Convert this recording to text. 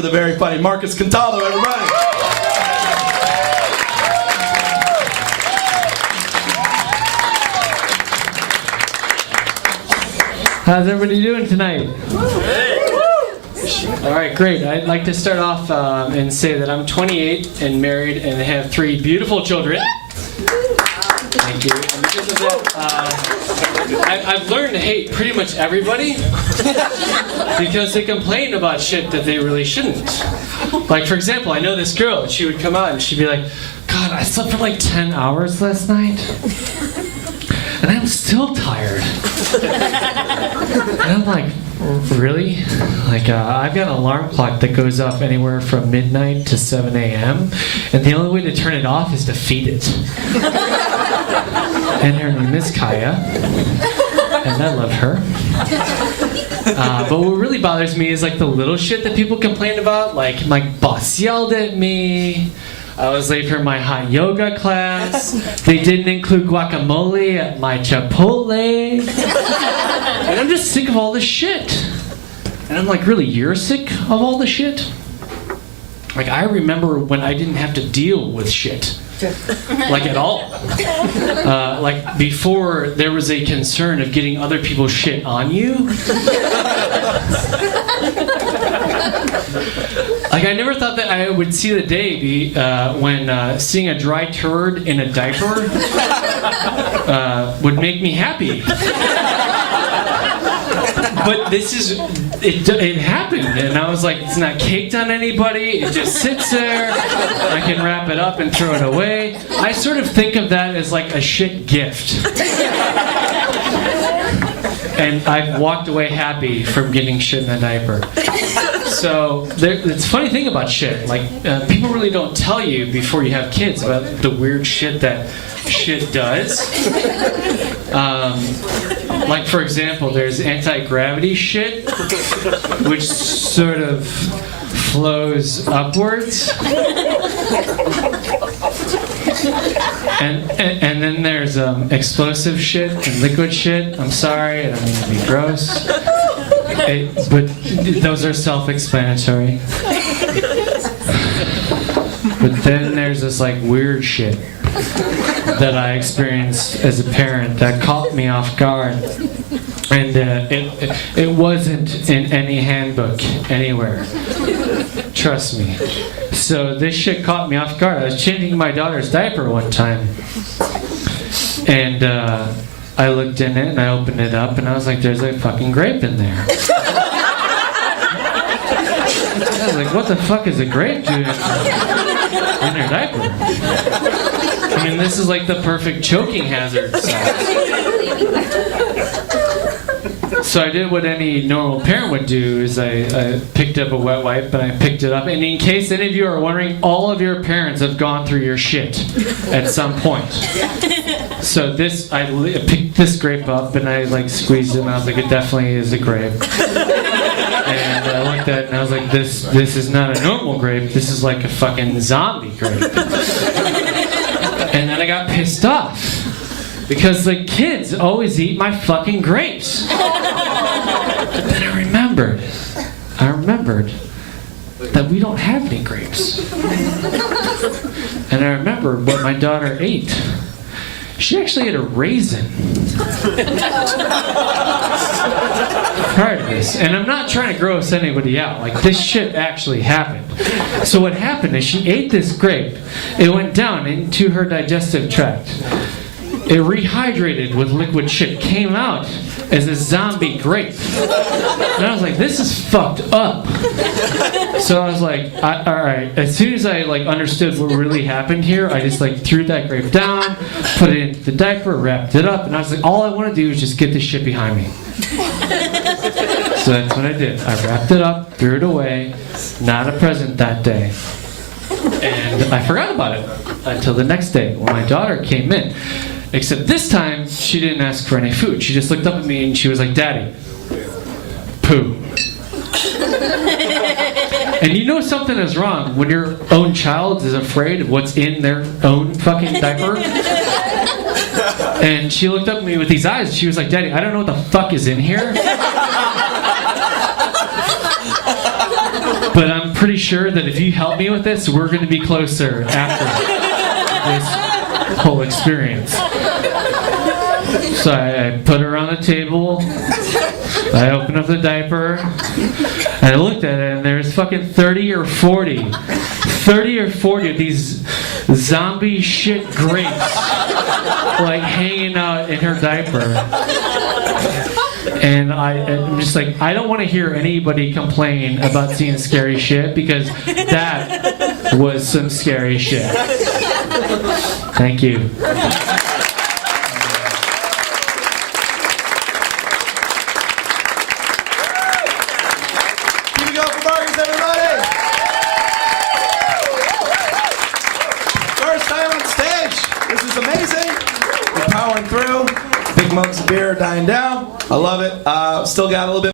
for the very funny Marcus Cantaldo, everybody. How's everybody doing tonight? All right, great. I'd like to start off and say that I'm 28 and married and have 3 beautiful children. Thank you. And because of that, I've learned to hate pretty much everybody because they complain about shit that they really shouldn't. Like, for example, I know this girl, she would come out and she'd be like, God, I slept for like 10 hours last night. And I'm still tired. And I'm like, really? Like, I've got an alarm clock that goes off anywhere from midnight to 7 a.m. And the only way to turn it off is to feed it. And her name is Kaya. And I love her. But what really bothers me is like the little shit that people complain about. Like, my boss yelled at me. I was late for my hot yoga class. They didn't include guacamole at my Chipotle. And I'm just sick of all this shit. And I'm like, really, you're sick of all the shit? Like, I remember when I didn't have to deal with shit. Like, at all. Like, before there was a concern of getting other people's shit on you. Like, I never thought that I would see the day when seeing a dry turd in a diaper would make me happy. But it happened, and I was like, it's not caked on anybody, it just sits there, I can wrap it up and throw it away. I sort of think of that as like a shit gift. And I've walked away happy from getting shit in a diaper. So, it's a funny thing about shit. Like, people really don't tell you before you have kids about the weird shit that shit does. Like, for example, there's anti-gravity shit, which sort of flows upwards. And then there's explosive shit and liquid shit. I'm sorry, I don't mean to be gross. But those are self-explanatory. But then there's this like weird shit that I experienced as a parent that caught me off guard. And it wasn't in any handbook anywhere. Trust me. So this shit caught me off guard. I was changing my daughter's diaper one time. And I looked in it and I opened it up and I was like, there's a fucking grape in there. I was like, what the fuck is a grape doing in her diaper? I mean, this is like the perfect choking hazard size. So I did what any normal parent would do, is I picked up a wet wipe and I picked it up. And in case any of you are wondering, all of your parents have gone through your shit at some point. So I picked this grape up and I like squeezed it and I was like, it definitely is a grape. And I looked at it and I was like, this is not a normal grape, this is like a fucking zombie grape. And then I got pissed off. Because the kids always eat my fucking grapes. But then I remembered that we don't have any grapes. And I remembered what my daughter ate. She actually ate a raisin. Prior to this. And I'm not trying to gross anybody out. Like, this shit actually happened. So what happened is she ate this grape. It went down into her digestive tract. It rehydrated with liquid shit, came out as a zombie grape. And I was like, this is fucked up. So I was like, alright. As soon as I like understood what really happened here, I just like threw that grape down, put it into the diaper, wrapped it up, and I was like, all I want to do is just get this shit behind me. So that's what I did. I wrapped it up, threw it away, not a present that day. And I forgot about it until the next day when my daughter came in. Except this time, she didn't ask for any food. She just looked up at me and she was like, Daddy, poo. And you know something is wrong when your own child is afraid of what's in their own fucking diaper? And she looked up at me with these eyes and she was like, Daddy, I don't know what the fuck is in here. But I'm pretty sure that if you help me with this, we're going to be closer after this whole experience. So I put her on the table. I opened up the diaper. And I looked at it, and there's fucking 30 or 40 of these zombie shit grapes like hanging out in her diaper. And I'm just like, I don't want to hear anybody complain about seeing scary shit, because that was some scary shit. Thank you. Keep it going for Marcus, everybody! First time on stage. This is amazing. We're powering through. Big mugs of beer are dying down. I love it. Still got a little bit